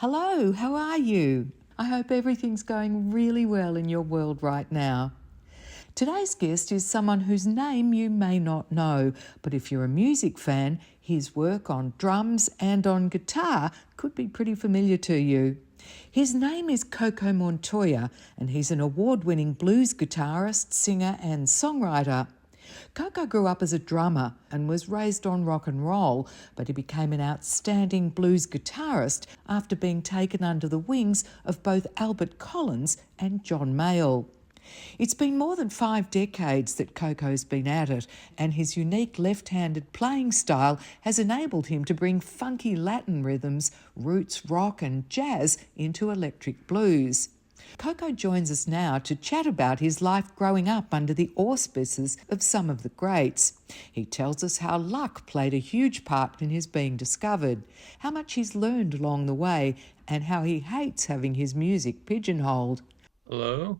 Hello, how are you? I hope everything's going really well in your world right now. Today's guest is someone whose name you may not know, but if you're a music fan, his work on drums and on guitar could be pretty familiar to you. His name is COCO Montoya, and he's an award-winning blues guitarist, singer and songwriter. Coco grew up as a drummer and was raised on rock and roll, but he became an outstanding blues guitarist after being taken under the wings of both Albert Collins and John Mayall. It's been more than 5 decades that Coco's been at it, and his unique left-handed playing style has enabled him to bring funky Latin rhythms, roots rock and jazz into electric blues. Coco joins us now to chat about his life growing up under the auspices of some of the greats. He tells us how luck played a huge part in his being discovered, how much he's learned along the way, and how he hates having his music pigeonholed. Hello.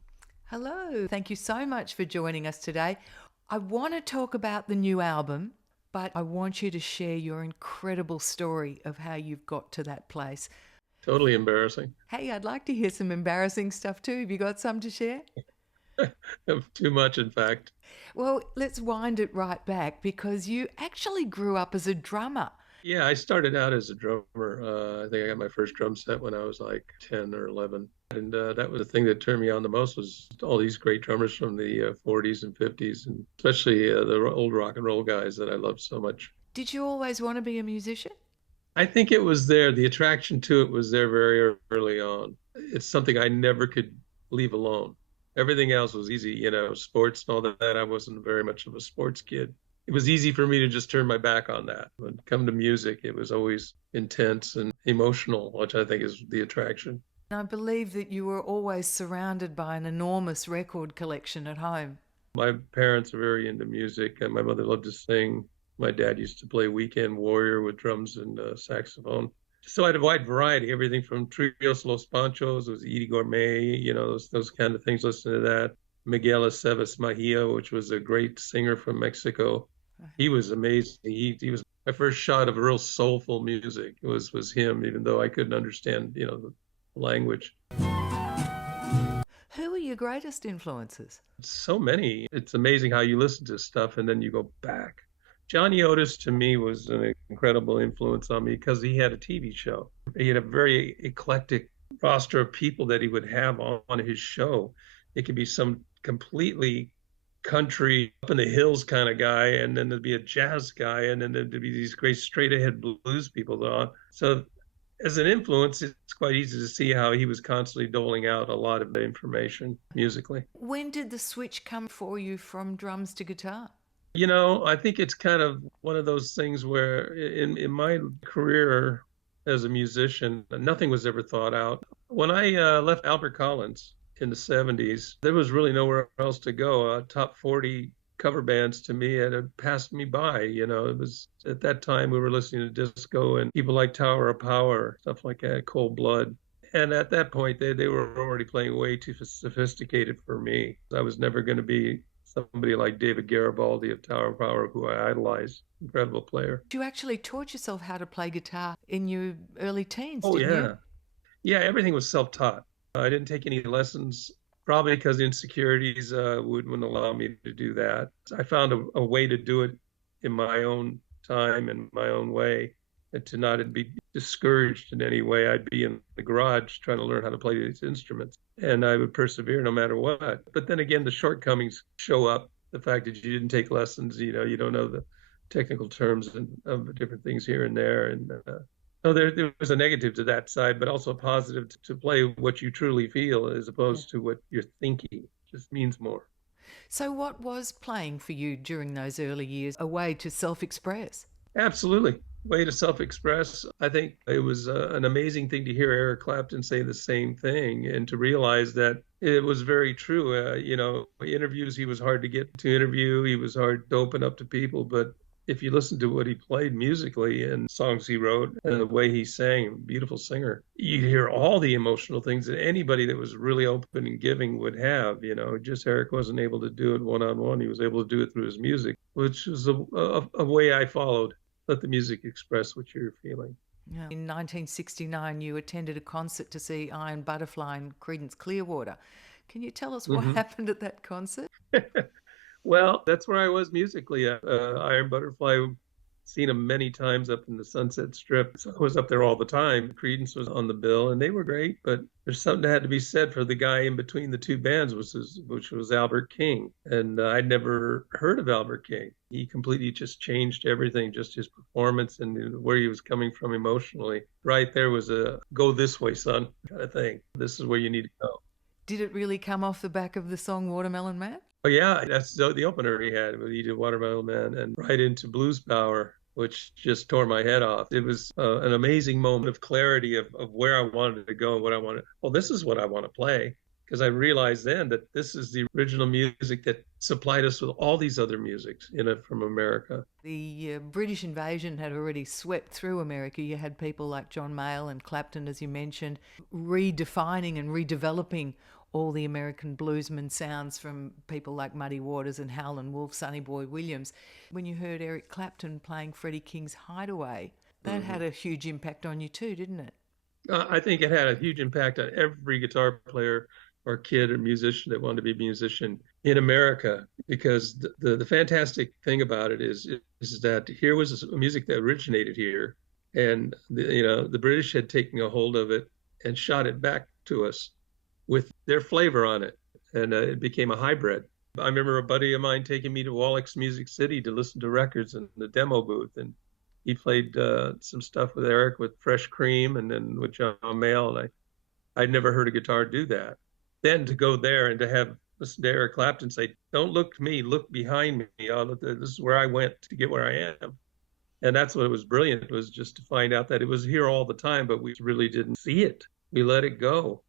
Hello. Thank you so much for joining us today. I want to talk about the new album, but I want you to share your incredible story of how you've got to that place. Totally embarrassing. Hey, I'd like to hear some embarrassing stuff too. Have you got some to share? Too much, in fact. Well, let's wind it right back because you actually grew up as a drummer. Yeah, I started out as a drummer. I think I got my first drum set when I was like 10 or 11. And that was the thing that turned me on the most was all these great drummers from the 40s and 50s, and especially the old rock and roll guys that I loved so much. Did you always want to be a musician? I think it was there. The attraction to it was there very early on. It's something I never could leave alone. Everything else was easy, sports and all that. I wasn't very much of a sports kid. It was easy for me to just turn my back on that. When it come to music, it was always intense and emotional, which I think is the attraction. I believe that you were always surrounded by an enormous record collection at home. My parents are very into music, and my mother loved to sing. My dad used to play weekend warrior with drums and saxophone. So I had a wide variety, everything from Trios Los Panchos, it was Edie Gourmet, those kind of things, listen to that. Miguel Aceves Mejia, which was a great singer from Mexico. He was amazing. He was my first shot of real soulful music. It was him, even though I couldn't understand, the language. Who were your greatest influences? So many. It's amazing how you listen to stuff and then you go back. Johnny Otis, to me, was an incredible influence on me because he had a TV show. He had a very eclectic roster of people that he would have on his show. It could be some completely country, up in the hills kind of guy, and then there'd be a jazz guy, and then there'd be these great straight-ahead blues people on. So as an influence, it's quite easy to see how he was constantly doling out a lot of the information musically. When did the switch come for you from drums to guitar? I think it's kind of one of those things where in my career as a musician, nothing was ever thought out. When I left Albert Collins in the 70s, there was really nowhere else to go. Top 40 cover bands to me had passed me by. It was at that time we were listening to disco and people like Tower of Power, stuff like that, Cold Blood. And at that point, they were already playing way too sophisticated for me. I was never going to be somebody like David Garibaldi of Tower of Power, who I idolized, incredible player. You actually taught yourself how to play guitar in your early teens, didn't you? Oh, yeah. Yeah, everything was self-taught. I didn't take any lessons, probably because insecurities wouldn't allow me to do that. I found a way to do it in my own time and my own way, and to not be discouraged in any way. I'd be in the garage trying to learn how to play these instruments, and I would persevere no matter what. But then again, the shortcomings show up. The fact that you didn't take lessons, you don't know the technical terms of different things here and there. And so there was a negative to that side, but also a positive to play what you truly feel as opposed to what you're thinking. It just means more. So what was playing for you during those early years a way to self-express? Absolutely. Way to self-express. I think it was an amazing thing to hear Eric Clapton say the same thing and to realize that it was very true. Interviews, he was hard to get to interview. He was hard to open up to people. But if you listen to what he played musically and songs he wrote and the way he sang, beautiful singer, you hear all the emotional things that anybody that was really open and giving would have. Just Eric wasn't able to do it one-on-one. He was able to do it through his music, which was a way I followed. Let the music express what you're feeling. Yeah. In 1969, you attended a concert to see Iron Butterfly and Creedence Clearwater. Can you tell us what happened at that concert? Well, that's where I was musically. Iron Butterfly, seen them many times up in the Sunset Strip. So I was up there all the time. Creedence was on the bill, and they were great. But there's something that had to be said for the guy in between the two bands, which was Albert King. And I'd never heard of Albert King. He completely just changed everything, just his performance and where he was coming from emotionally. Right there was a "go this way, son" kind of thing. This is where you need to go. Did it really come off the back of the song Watermelon Man? Oh yeah, that's the opener he had. He did Watermelon Man and right into Blues Power, which just tore my head off. It was an amazing moment of clarity of where I wanted to go and what I wanted. Well, this is what I want to play. Because I realized then that this is the original music that supplied us with all these other musics from America. The British invasion had already swept through America. You had people like John Mayall and Clapton, as you mentioned, redefining and redeveloping all the American bluesman sounds from people like Muddy Waters and Howlin' Wolf, Sonny Boy Williams. When you heard Eric Clapton playing Freddie King's Hideaway, that had a huge impact on you too, didn't it? I think it had a huge impact on every guitar player or kid or musician that wanted to be a musician in America, because the fantastic thing about it is that here was music that originated here, and the British had taken a hold of it and shot it back to us with their flavor on it, and it became a hybrid. I remember a buddy of mine taking me to Wallach's Music City to listen to records in the demo booth, and he played some stuff with Eric with Fresh Cream and then with John Mayall, and I'd never heard a guitar do that. Then to go there and to have listen to Eric Clapton say, "Don't look to me, look behind me. This is where I went to get where I am." And that's what was brilliant, was just to find out that it was here all the time, but we really didn't see it. We let it go.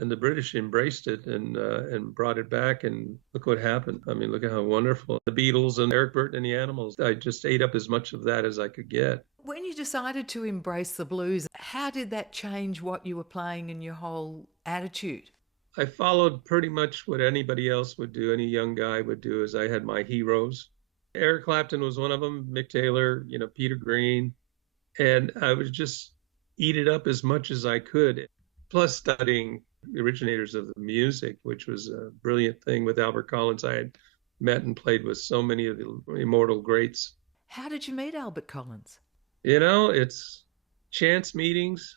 And the British embraced it and brought it back, and look what happened. I mean, look at how wonderful. The Beatles and Eric Burton and the Animals, I just ate up as much of that as I could get. When you decided to embrace the blues, how did that change what you were playing and your whole attitude? I followed pretty much what anybody else would do, any young guy would do, is I had my heroes. Eric Clapton was one of them, Mick Taylor, Peter Green, and I would just eat it up as much as I could, plus studying the originators of the music, which was a brilliant thing with Albert Collins. I had met and played with so many of the immortal greats. How did you meet Albert Collins? It's chance meetings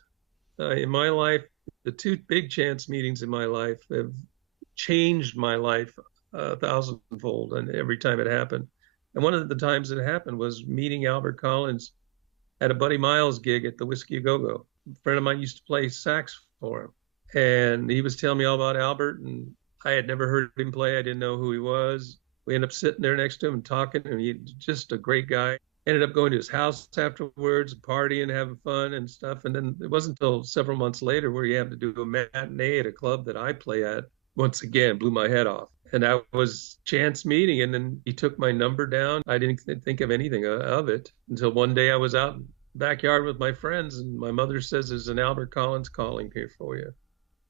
in my life. The two big chance meetings in my life have changed my life a thousandfold, and every time it happened. And one of the times it happened was meeting Albert Collins at a Buddy Miles gig at the Whiskey A Go-Go. A friend of mine used to play sax for him, and he was telling me all about Albert, and I had never heard him play. I didn't know who he was. We ended up sitting there next to him and talking, and he's just a great guy. Ended up going to his house afterwards, partying, having fun and stuff. And then it wasn't until several months later where you have to do a matinee at a club that I play at. Once again, blew my head off. And that was chance meeting. And then he took my number down. I didn't think of anything of it until one day I was out in the backyard with my friends, and my mother says, "There's an Albert Collins calling here for you.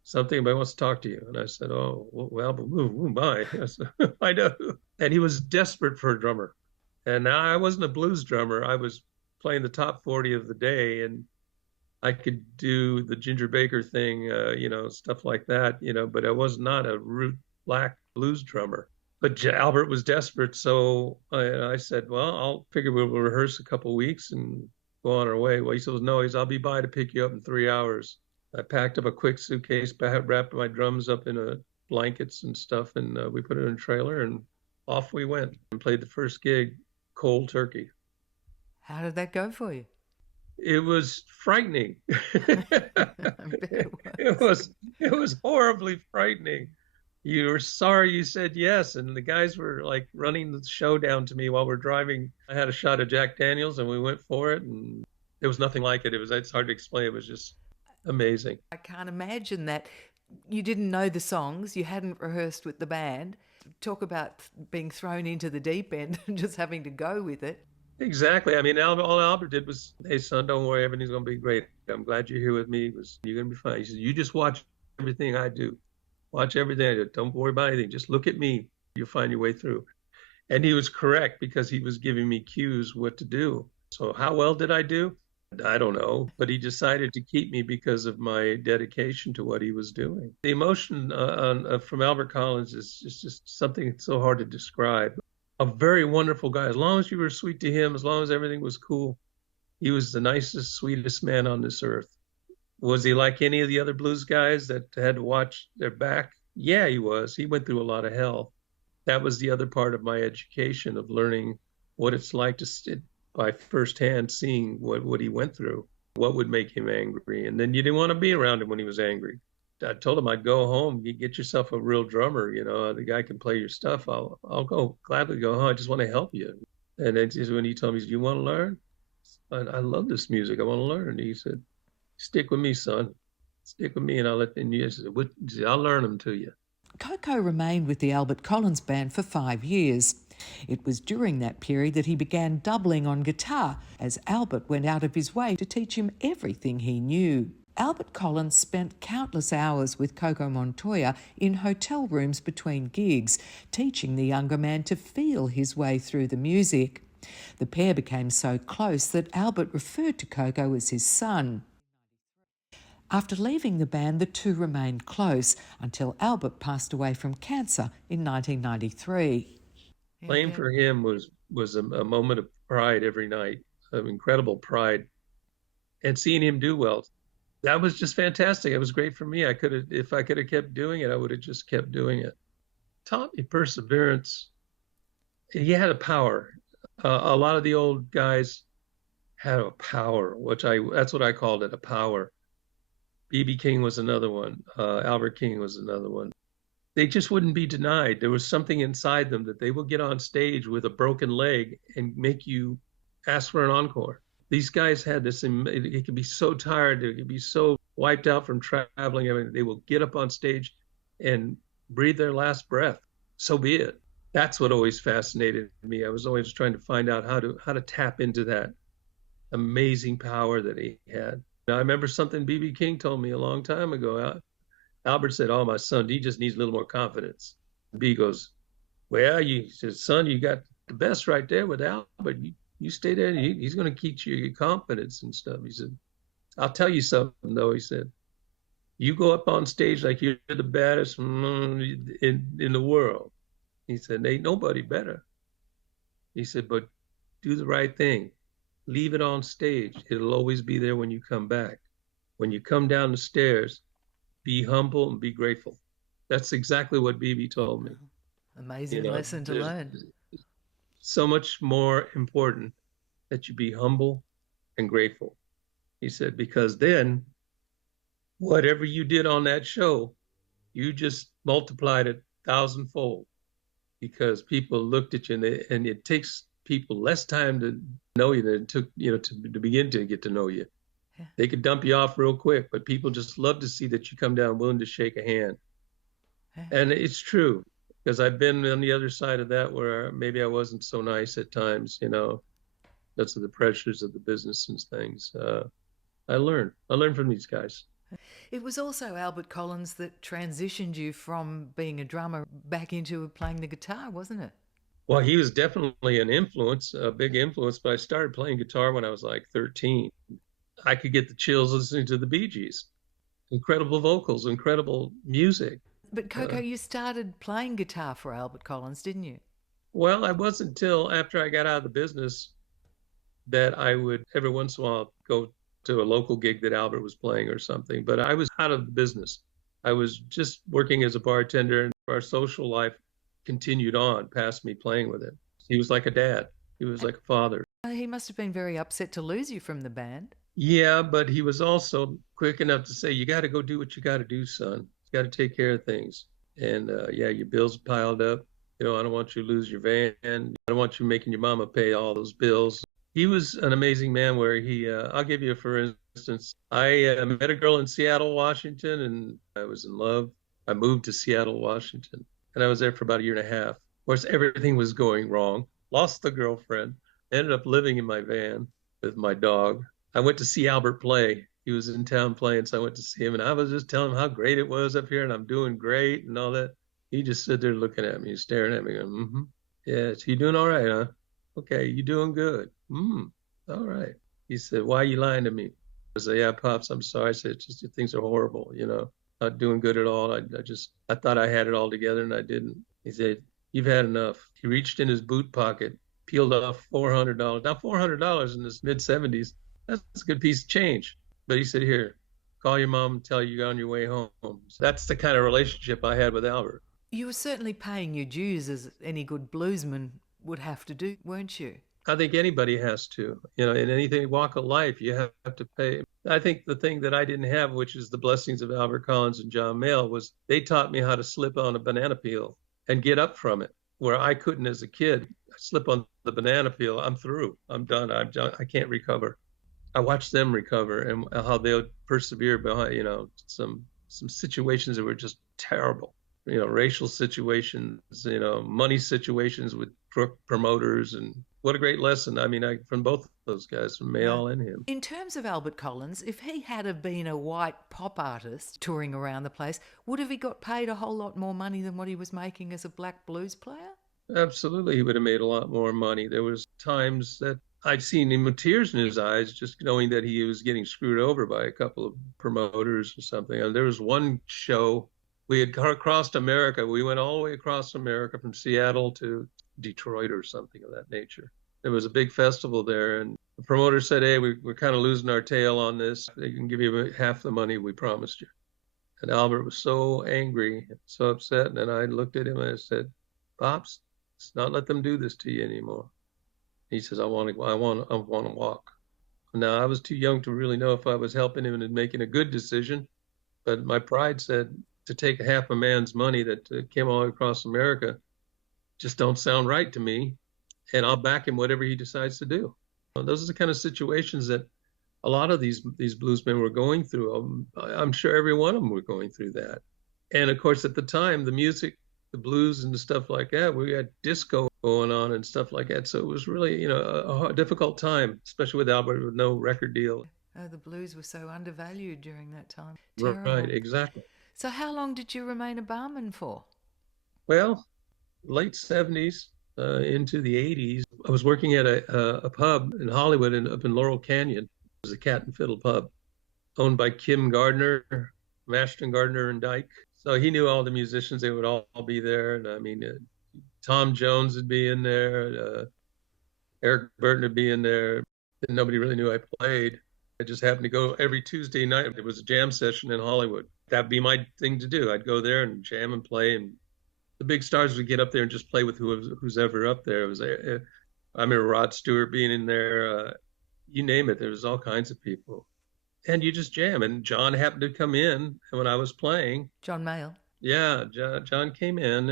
Something about wants to talk to you." And I said, "Oh, well, bye." I said, "I know." And he was desperate for a drummer. And now I wasn't a blues drummer. I was playing the top 40 of the day, and I could do the Ginger Baker thing, stuff like that, but I was not a root black blues drummer. But Albert was desperate, so I said, "Well, I'll figure we'll rehearse a couple of weeks and go on our way." Well, he says, "No, I'll be by to pick you up in 3 hours." I packed up a quick suitcase, wrapped my drums up in blankets and stuff, and we put it in a trailer, and off we went and played the first gig. Cold turkey. How did that go for you? It was frightening. It was horribly frightening. You were sorry you said yes, and the guys were like running the show down to me while we're driving. I had a shot of Jack Daniels, and we went for it, and there was nothing like it. It's hard to explain. It was just amazing. I can't imagine that. You didn't know the songs, you hadn't rehearsed with the band. Talk about being thrown into the deep end and just having to go with it. Exactly. I mean, all Albert did was, "Hey, son, don't worry. Everything's going to be great. I'm glad you're here with me. You're going to be fine." He said, "You just watch everything I do. Watch everything I do. Don't worry about anything. Just look at me. You'll find your way through." And he was correct, because he was giving me cues what to do. So how well did I do? I don't know, but he decided to keep me because of my dedication to what he was doing. The emotion from Albert Collins is just something so hard to describe. A very wonderful guy. As long as you were sweet to him, as long as everything was cool, he was the nicest, sweetest man on this earth. Was he like any of the other blues guys that had to watch their back? Yeah, he was. He went through a lot of hell. That was the other part of my education, of learning what it's like to sit by firsthand, seeing what he went through, what would make him angry. And then you didn't want to be around him when he was angry. I told him I'd go home, you get yourself a real drummer, the guy can play your stuff. I'll go gladly go home. I just want to help you. And then when he told me, do you want to learn? I love this music. I want to learn. He said, stick with me, son. Stick with me, and I'll learn them to you. Coco remained with the Albert Collins Band for 5 years. It was during that period that he began doubling on guitar, as Albert went out of his way to teach him everything he knew. Albert Collins spent countless hours with Coco Montoya in hotel rooms between gigs, teaching the younger man to feel his way through the music. The pair became so close that Albert referred to Coco as his son. After leaving the band, the two remained close until Albert passed away from cancer in 1993. Playing for him was a moment of pride every night, of incredible pride. And seeing him do well, that was just fantastic. It was great for me. If I could have kept doing it, I would have just kept doing it. Taught me perseverance. He had a power. A lot of the old guys had a power, that's what I called it, a power. B.B. King was another one. Albert King was another one. They just wouldn't be denied. There was something inside them that they would get on stage with a broken leg and make you ask for an encore. These guys had this, it could be so tired, they could be so wiped out from traveling. I mean, they will get up on stage and breathe their last breath. So be it. That's what always fascinated me. I was always trying to find out how to tap into that amazing power that he had. I remember something B.B. King told me a long time ago. Albert said, "Oh, my son, he just needs a little more confidence." B goes, "Well, he says, son, you got the best right there with Albert. You stay there, and he's going to teach you your confidence and stuff." He said, "I'll tell you something, though." He said, "You go up on stage like you're the baddest in the world." He said, "Ain't nobody better." He said, "But do the right thing. Leave it on stage. It'll always be there when you come back. When you come down the stairs, be humble and be grateful." That's exactly what BB told me. Amazing lesson to learn. So much more important that you be humble and grateful. He said, because then whatever you did on that show, you just multiplied it 1,000-fold, because people looked at you, and it takes people less time to know you than it took, to begin to get to know you. Yeah. They could dump you off real quick, but people just love to see that you come down willing to shake a hand. Yeah. And it's true, because I've been on the other side of that, where maybe I wasn't so nice at times, because of the pressures of the business and things. I learned from these guys. It was also Albert Collins that transitioned you from being a drummer back into playing the guitar, wasn't it? Well, he was definitely an influence, a big influence, but I started playing guitar when I was like 13. I could get the chills listening to the Bee Gees. Incredible vocals, incredible music. But Coco, you started playing guitar for Albert Collins, didn't you? Well, it wasn't until after I got out of the business that I would every once in a while go to a local gig that Albert was playing or something. But I was out of the business. I was just working as a bartender, and our social life continued on past me playing with him. He was like a dad. He was like a father. He must have been very upset to lose you from the band. Yeah, but he was also quick enough to say, "You got to go do what you got to do, son. You got to take care of things." And your bills piled up. I don't want you to lose your van. I don't want you making your mama pay all those bills. He was an amazing man where I'll give you, for instance, I met a girl in Seattle, Washington, and I was in love. I moved to Seattle, Washington, and I was there for about a year and a half. Of course, everything was going wrong. Lost the girlfriend, ended up living in my van with my dog. I went to see Albert play. He was in town playing, so I went to see him, and I was just telling him how great it was up here, and I'm doing great and all that. He just stood there looking at me, staring at me, going, "Mm-hmm. Yeah, you doing all right, huh? Okay, you doing good. All right." He said, "Why are you lying to me?" I said, "Yeah, Pops, I'm sorry." I said, "It's just things are horrible, not doing good at all. I thought I had it all together and I didn't." He said, "You've had enough." He reached in his boot pocket, peeled off $400. Now, $400 in his mid-70s, that's a good piece of change. But he said, "Here, call your mom and tell you you're on your way home." So that's the kind of relationship I had with Albert. You were certainly paying your dues as any good bluesman would have to do, weren't you? I think anybody has to, in anything walk of life, you have to pay. I think the thing that I didn't have, which is the blessings of Albert Collins and John Mayall, was they taught me how to slip on a banana peel and get up from it, where I couldn't as a kid. I slip on the banana peel, I'm through, I'm done, I can't recover. I watched them recover and how they would persevere behind, some situations that were just terrible. Racial situations, money situations with crook promoters, and what a great lesson. I mean, from both of those guys, from Mayall and him. In terms of Albert Collins, if he had have been a white pop artist touring around the place, would have he got paid a whole lot more money than what he was making as a black blues player? Absolutely, he would have made a lot more money. There was times that I'd seen him with tears in his eyes, just knowing that he was getting screwed over by a couple of promoters or something. And there was one show, we had crossed America. We went all the way across America from Seattle to Detroit or something of that nature. There was a big festival there, and the promoter said, "Hey, we're kind of losing our tail on this. They can give you half the money we promised you." And Albert was so angry, so upset. And then I looked at him and I said, "Pops, let's not let them do this to you anymore." He says, I want to walk." Now, I was too young to really know if I was helping him and making a good decision, but my pride said to take half a man's money that came all across America just don't sound right to me, and I'll back him whatever he decides to do. Those are the kind of situations that a lot of these bluesmen were going through. I'm sure every one of them were going through that. And of course, at the time, the music, the blues and stuff like that, we had disco going on and stuff like that. So it was really, a difficult time, especially with Albert, with no record deal. Oh, the blues were so undervalued during that time. Terrible. Right, exactly. So how long did you remain a barman for? Well, late 70s into the 80s. I was working at a pub in Hollywood up in Laurel Canyon. It was a Cat and Fiddle pub owned by Kim Gardner, Mashton, Gardner, and Dyke. So he knew all the musicians. They would all be there. And I mean, Tom Jones would be in there. Eric Burton would be in there. And nobody really knew I played. I just happened to go every Tuesday night. There was a jam session in Hollywood. That'd be my thing to do. I'd go there and jam and play. And the big stars would get up there and just play with who's ever up there. It was, I remember Rod Stewart being in there. You name it. There was all kinds of people. And you just jam. And John happened to come in when I was playing. John Mayall. Yeah, John came in,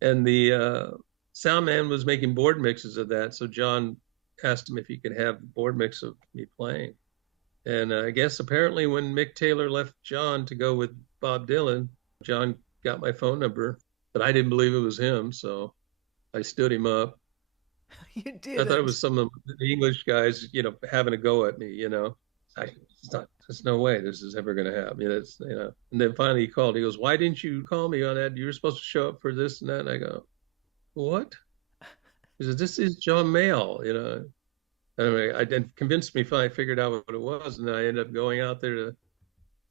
and the sound man was making board mixes of that. So John asked him if he could have the board mix of me playing. And I guess apparently when Mick Taylor left John to go with Bob Dylan, John got my phone number, but I didn't believe it was him. So I stood him up. You did. I thought it was some of the English guys, having a go at me, there's no way this is ever going to happen. And then finally he called. He goes, "Why didn't you call me on that? You were supposed to show up for this and that." And I go, "What?" He says, "This is John Mayall." Anyway, I then convinced me. Finally, I figured out what it was, and then I ended up going out there to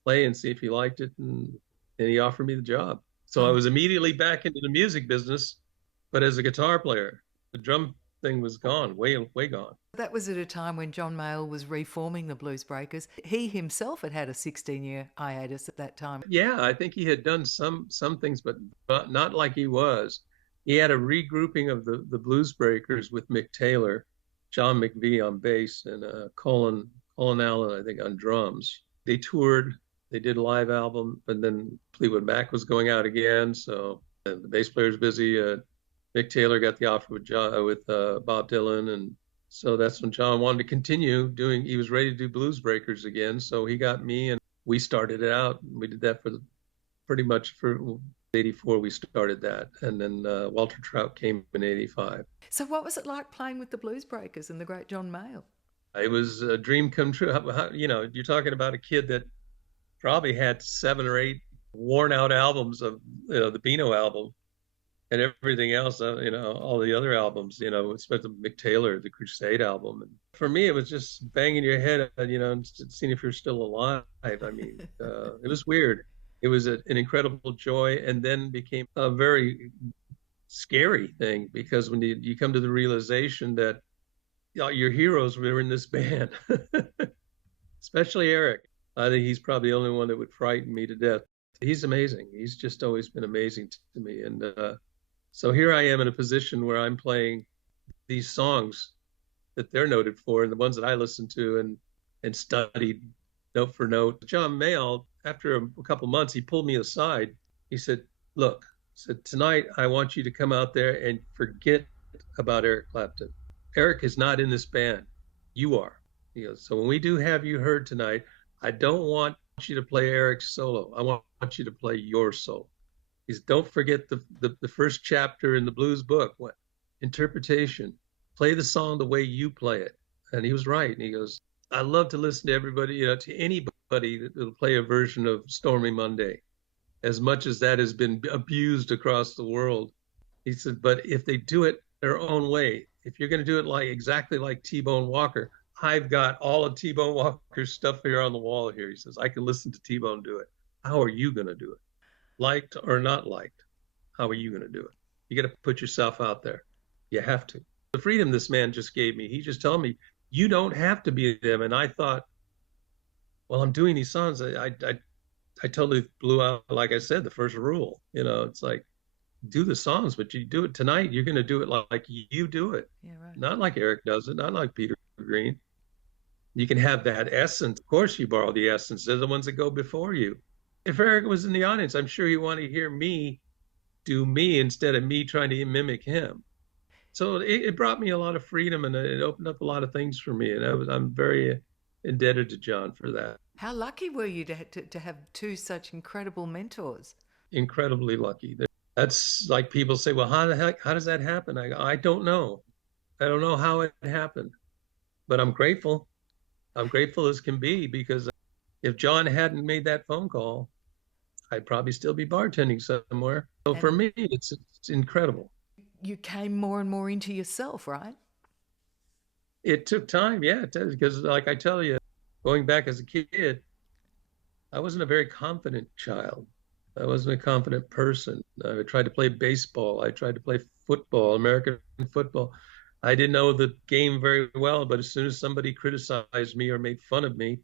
play and see if he liked it, and he offered me the job. So I was immediately back into the music business, but as a guitar player. The drum thing was gone, way gone. That was at a time when John Mayall was reforming the Bluesbreakers. He himself had had a 16-year hiatus at that time. Yeah, I think he had done some things, but not like he was. He had a regrouping of the Bluesbreakers with Mick Taylor, John McVie on bass, and Colin Allen, I think, on drums. They toured, they did a live album, and then Fleetwood Mac was going out again, so the bass player's busy. Mick Taylor got the offer with Bob Dylan, and so that's when John wanted to continue doing. He was ready to do Bluesbreakers again, so he got me, and we started it out. We did that pretty much for '84. We started that, and then Walter Trout came in '85. So, what was it like playing with the Bluesbreakers and the great John Mayall? It was a dream come true. You're talking about a kid that probably had 7 or 8 worn out albums of the Beano album. And everything else, all the other albums, especially Mick Taylor, the Crusade album. And For me, it was just banging your head, and seeing if you're still alive. I mean, it was weird. It was an incredible joy, and then became a very scary thing, because when you come to the realization that your heroes were in this band, especially Eric. I think he's probably the only one that would frighten me to death. He's amazing. He's just always been amazing to me. And so here I am in a position where I'm playing these songs that they're noted for, and the ones that I listened to and studied note for note. John Mayall, after a couple months, he pulled me aside. He said, look, tonight I want you to come out there and forget about Eric Clapton. Eric is not in this band. You are. He goes, so when we do Have You Heard tonight, I don't want you to play Eric's solo. I want you to play your solo. He said, don't forget the first chapter in the blues book, what interpretation. Play the song the way you play it. And he was right. And he goes, I love to listen to everybody, to anybody that will play a version of Stormy Monday, as much as that has been abused across the world. He said, but if they do it their own way, if you're going to do it exactly like T-Bone Walker, I've got all of T-Bone Walker's stuff here on the wall here. He says, I can listen to T-Bone do it. How are you going to do it? Liked or not liked, how are you going to do it? You got to put yourself out there. You have to. The freedom this man just gave me, he just told me, you don't have to be them. And I thought, well, I'm doing these songs. I totally blew out, like I said, the first rule. It's like, do the songs, but you do it tonight. You're going to do it like you do it. Yeah, right. Not like Eric does it, not like Peter Green. You can have that essence. Of course, you borrow the essence. They're the ones that go before you. If Eric was in the audience, I'm sure he wanted to hear me do me instead of me trying to mimic him. So it brought me a lot of freedom, and it opened up a lot of things for me. And I'm very indebted to John for that. How lucky were you to have two such incredible mentors? Incredibly lucky. That's like people say, well, how does that happen? I don't know. I don't know how it happened, but I'm grateful. I'm grateful as can be, because if John hadn't made that phone call, I'd probably still be bartending somewhere. So for me, it's incredible. You came more and more into yourself, right? It took time, yeah, because like I tell you, going back as a kid, I wasn't a very confident child. I wasn't a confident person. I tried to play baseball. I tried to play football, American football. I didn't know the game very well, but as soon as somebody criticized me or made fun of me,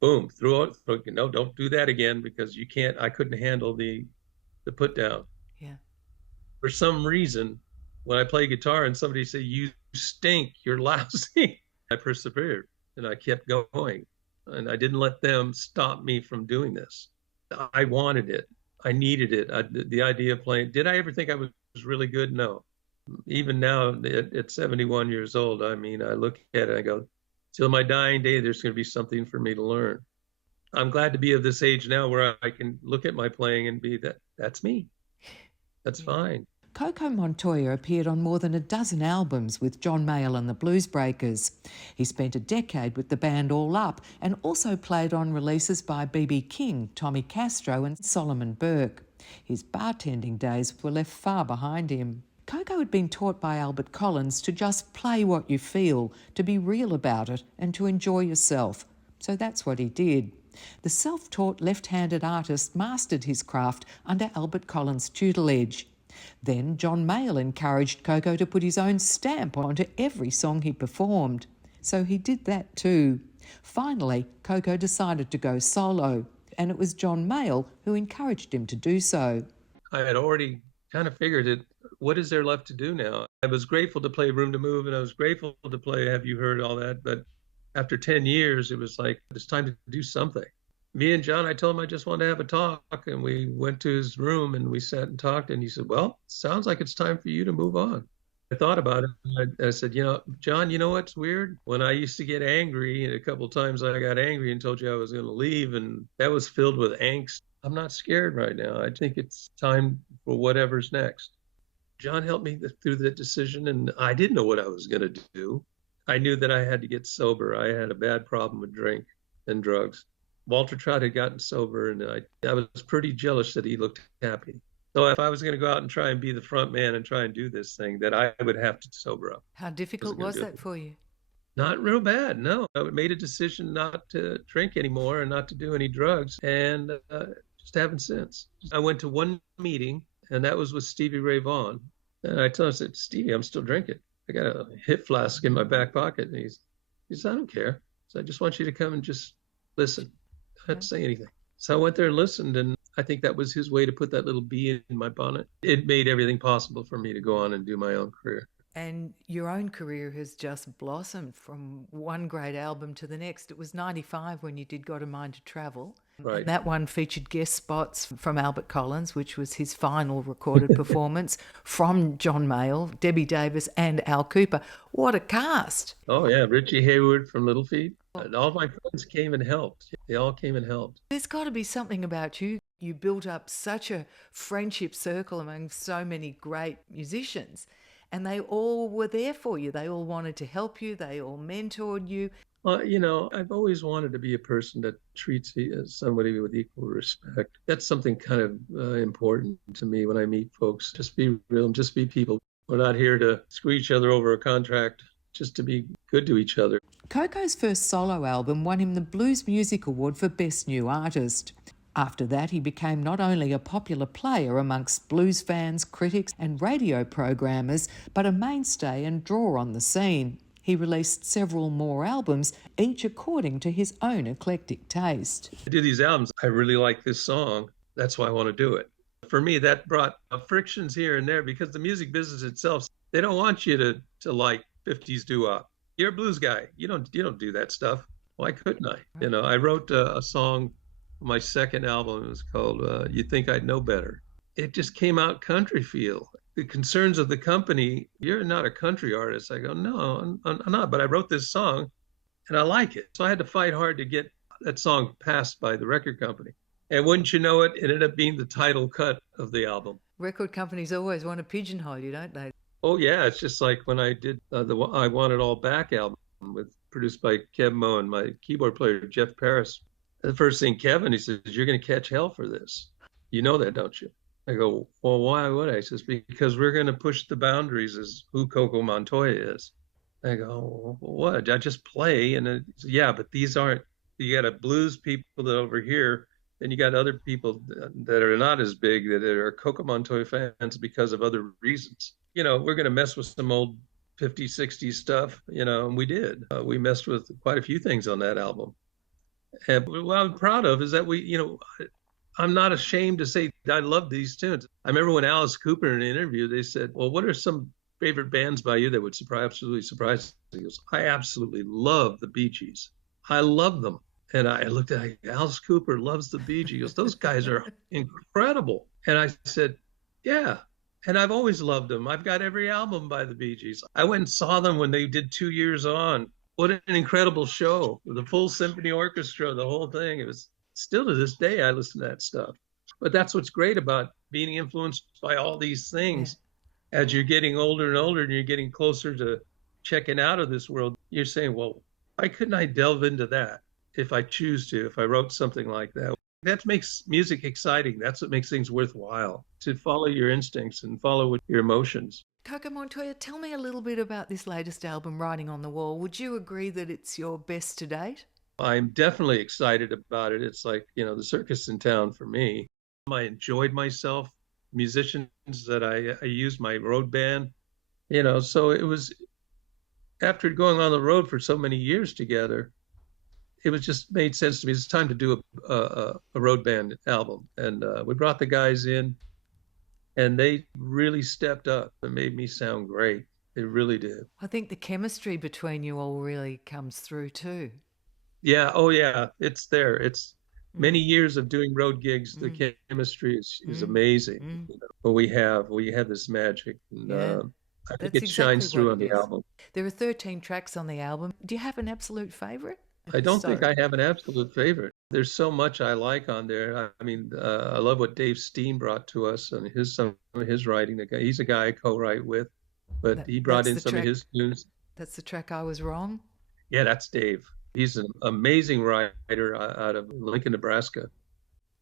boom, threw out, no, don't do that again, because you can't, I couldn't handle the put down. Yeah. For some reason, when I play guitar and somebody say, you stink, you're lousy, I persevered and I kept going. And I didn't let them stop me from doing this. I wanted it. I needed it. The idea of playing, did I ever think I was really good? No. Even now at 71 years old, I mean, I look at it and I go, till my dying day, there's going to be something for me to learn. I'm glad to be of this age now where I can look at my playing and be that's me. That's fine. Coco Montoya appeared on more than a dozen albums with John Mayall and the Bluesbreakers. He spent a decade with the band All Up and also played on releases by B.B. King, Tommy Castro and Solomon Burke. His bartending days were left far behind him. Coco had been taught by Albert Collins to just play what you feel, to be real about it and to enjoy yourself. So that's what he did. The self-taught left-handed artist mastered his craft under Albert Collins' tutelage. Then John Mayall encouraged Coco to put his own stamp onto every song he performed. So he did that too. Finally, Coco decided to go solo, and it was John Mayall who encouraged him to do so. I had already kind of figured it. What is there left to do now? I was grateful to play Room to Move, and I was grateful to play Have You Heard, all that. But after 10 years, it was like, it's time to do something. Me and John, I told him I just wanted to have a talk, and we went to his room and we sat and talked, and he said, well, sounds like it's time for you to move on. I thought about it, and I said, John, you know what's weird? When I used to get angry, and a couple of times I got angry and told you I was going to leave, and that was filled with angst. I'm not scared right now. I think it's time for whatever's next. John helped me through that decision, and I didn't know what I was going to do. I knew that I had to get sober. I had a bad problem with drink and drugs. Walter Trout had gotten sober, and I was pretty jealous that he looked happy. So if I was going to go out and try and be the front man and try and do this thing, that I would have to sober up. How difficult was that for you? Not real bad, no. I made a decision not to drink anymore and not to do any drugs, and just haven't since. I went to one meeting, and that was with Stevie Ray Vaughan. And I told him, I said, Stevie, I'm still drinking. I got a hip flask in my back pocket. And he said, I don't care. So I just want you to come and just listen. I don't have to say anything. So I went there and listened, and I think that was his way to put that little bee in my bonnet. It made everything possible for me to go on and do my own career. And your own career has just blossomed from one great album to the next. It was 95 when you did Got a Mind to Travel. Right. And that one featured guest spots from Albert Collins, which was his final recorded performance, from John Mayall, Debbie Davis and Al Cooper. What a cast. Oh, yeah. Richie Hayward from Little Feat. And all my friends came and helped. They all came and helped. There's got to be something about you. You built up such a friendship circle among so many great musicians. And they all were there for you. They all wanted to help you. They all mentored you. You know, I've always wanted to be a person that treats somebody with equal respect. That's something kind of important to me when I meet folks. Just be real and just be people. We're not here to screw each other over a contract, just to be good to each other. Coco's first solo album won him the Blues Music Award for Best New Artist. After that, he became not only a popular player amongst blues fans, critics and radio programmers, but a mainstay and draw on the scene. He released several more albums, each according to his own eclectic taste. I do these albums. I really like this song. That's why I want to do it. For me, that brought frictions here and there because the music business itself, they don't want you to like 50s doo-wop. You're a blues guy. You don't do that stuff. Why couldn't I? You know, I wrote a song. My second album was called You Think I'd Know Better. It just came out country feel. The concerns of the company, you're not a country artist. I go, no, I'm not, but I wrote this song and I like it. So I had to fight hard to get that song passed by the record company. And wouldn't you know it, it ended up being the title cut of the album. Record companies always want to pigeonhole you, don't they? Oh, yeah. It's just like when I did the I Want It All Back album produced by Kev Mo and my keyboard player, Jeff Parris. The first thing Kevin, he says, you're going to catch hell for this. You know that, don't you? I go, well, why would I? He says, because we're going to push the boundaries as who Coco Montoya is. I go, well, what? I just play. And then, yeah, but these aren't, you got a blues people that over here, and you got other people that are not as big that are Coco Montoya fans because of other reasons. You know, we're going to mess with some old 50s, 60s stuff, you know, and we did. We messed with quite a few things on that album. And what I'm proud of is that I'm not ashamed to say I love these tunes. I remember when Alice Cooper in an interview, they said, well, what are some favorite bands by you that would absolutely surprise you? He goes, I absolutely love the Bee Gees. I love them. And I looked at Alice Cooper loves the Bee Gees. He goes, those guys are incredible. And I said, yeah. And I've always loved them. I've got every album by the Bee Gees. I went and saw them when they did 2 years on. What an incredible show. The full symphony orchestra, the whole thing. It was still to this day, I listen to that stuff. But that's what's great about being influenced by all these things. Yeah. As you're getting older and older and you're getting closer to checking out of this world, you're saying, well, why couldn't I delve into that if I choose to, if I wrote something like that? That makes music exciting. That's what makes things worthwhile, to follow your instincts and follow your emotions. Coco Montoya, tell me a little bit about this latest album, Writing on the Wall. Would you agree that it's your best to date? I'm definitely excited about it. It's like, you know, the circus in town for me. I enjoyed myself. Musicians that I used, my road band, you know, so it was, after going on the road for so many years together, it was just made sense to me. It's time to do a road band album. And we brought the guys in. And they really stepped up and made me sound great. They really did. I think the chemistry between you all really comes through too. Yeah. Oh, yeah. It's there. It's many years of doing road gigs. The chemistry is amazing. You know, but we have this magic. And, I think it shines through on the album. There are 13 tracks on the album. Do you have an absolute favorite? I don't think I have an absolute favorite. There's so much I like on there. I mean, I love what Dave Steen brought to us and some of his writing. He's a guy I co-write with, but he brought in some of his tunes. That's the track I Was Wrong? Yeah, that's Dave. He's an amazing writer out of Lincoln, Nebraska.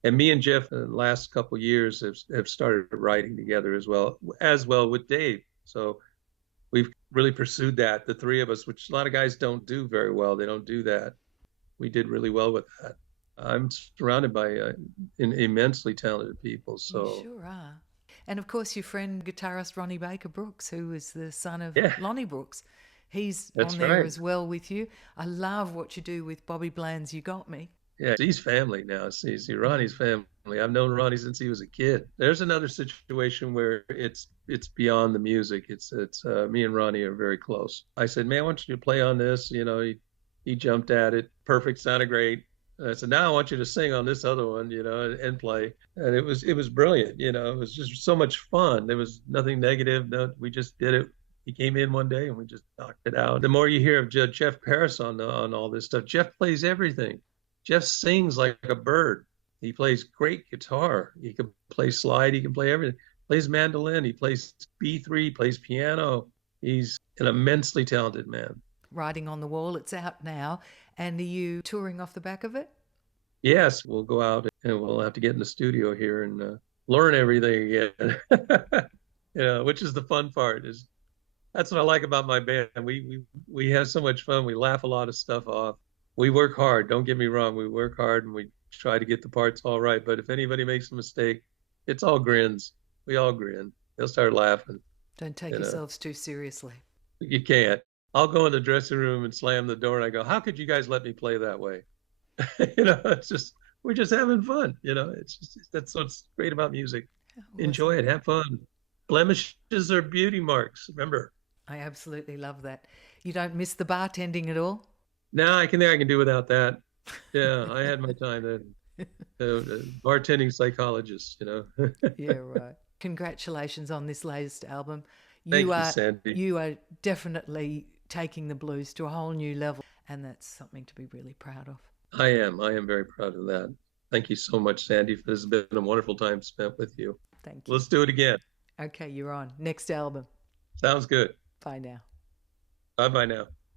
And me and Jeff, in the last couple of years, have started writing together as well with Dave. So we've really pursued that, the three of us, which a lot of guys don't do very well. They don't do that. We did really well with that. I'm surrounded by immensely talented people. You So sure are. And of course, your friend guitarist Ronnie Baker Brooks, who is the son of yeah, Lonnie Brooks, he's that's on there right. as well with you. I love what you do with Bobby Bland's "You Got Me." Yeah, he's family now. See, Ronnie's family. I've known Ronnie since he was a kid. There's another situation where it's beyond the music. It's me and Ronnie are very close. I said, man, I want you to play on this. You know, he jumped at it. Perfect, sounded great. I said, now I want you to sing on this other one, you know, and play. And it was brilliant. You know, it was just so much fun. There was nothing negative. No, we just did it. He came in one day and we just knocked it out. The more you hear of Jeff Paris on all this stuff, Jeff plays everything. Jeff sings like a bird. He plays great guitar. He can play slide. He can play everything. Plays mandolin. He plays B3, plays piano. He's an immensely talented man. Writing on the Wall, it's out now. And are you touring off the back of it? Yes, we'll go out and we'll have to get in the studio here and learn everything again. You know, which is the fun part. That's what I like about my band. We have so much fun. We laugh a lot of stuff off. We work hard. Don't get me wrong. We work hard and we try to get the parts all right. But if anybody makes a mistake, it's all grins. We all grin. They'll start laughing. Don't take yourselves too seriously. You can't. I'll go in the dressing room and slam the door and I go, how could you guys let me play that way? You know, we're just having fun. You know, that's what's great about music. Enjoy it. Have fun. Blemishes are beauty marks. Remember. I absolutely love that. You don't miss the bartending at all? Now I can do without that. Yeah, I had my time then. Bartending psychologist, you know. Yeah, right. Congratulations on this latest album. Thank you, Sandy. You are definitely taking the blues to a whole new level, and that's something to be really proud of. I am very proud of that. Thank you so much, Sandy. This has been a wonderful time spent with you. Thank you. Let's do it again. Okay, you're on. Next album. Sounds good. Bye now. Bye-bye now.